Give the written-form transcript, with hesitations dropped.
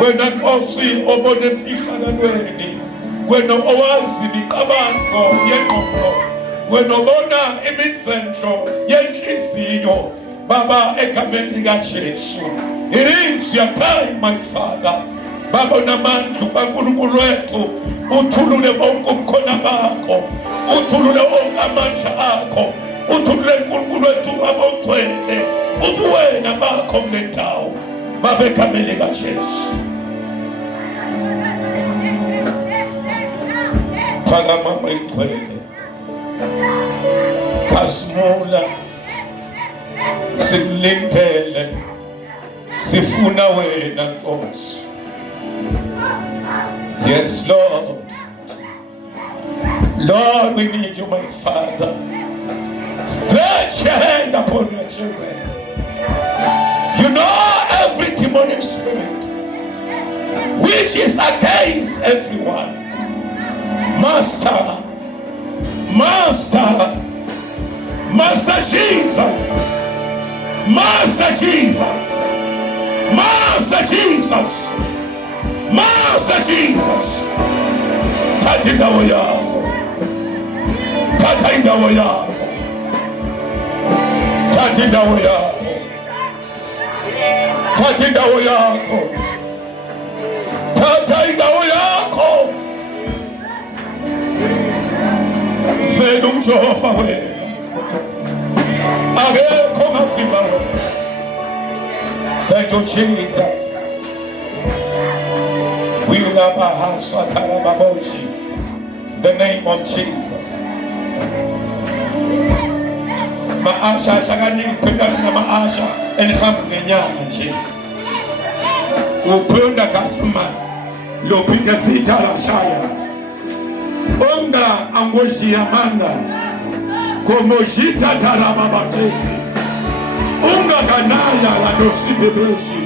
wena Nkosi obone emfihlakalweni, wena owazi imicabango yengqondo, wena obona imizendlo yenhliziyo Baba egameni likaJesu. It is your time, my Father. Baba namandla kaNkulunkulu wethu, uthulule bonke ubukhona bakho, uthulule onke amandla akho, uthulule uNkulunkulu wethu abongcwele, ubuwena bakho kule ndawo Baba egameni likaJesu. Phakama igcwele, khazimula, sikulindele, sifuna wena Nkosi. Yes, Lord. Lord, we need you, my Father. Stretch your hand upon your children. You know every demonic spirit which is against everyone. Master, Master, Master Jesus, Master Jesus, Master Jesus, Master Jesus. Tata indawo yakho, tata indawo yakho, tata indawo yakho, tata indawo yakho, tata indawo yakho. Vele umJehova wena, akekho ngafika wena. Thank you, Jesus. We love our house, the name of Jesus. Maasha shagani kwenda maasha enikamu ngenyama nje. Upenda kasuma lopiga sita la shaya. Onga angoshi amanda komojita tarababacheki. Unga kanaya la dosite beshi.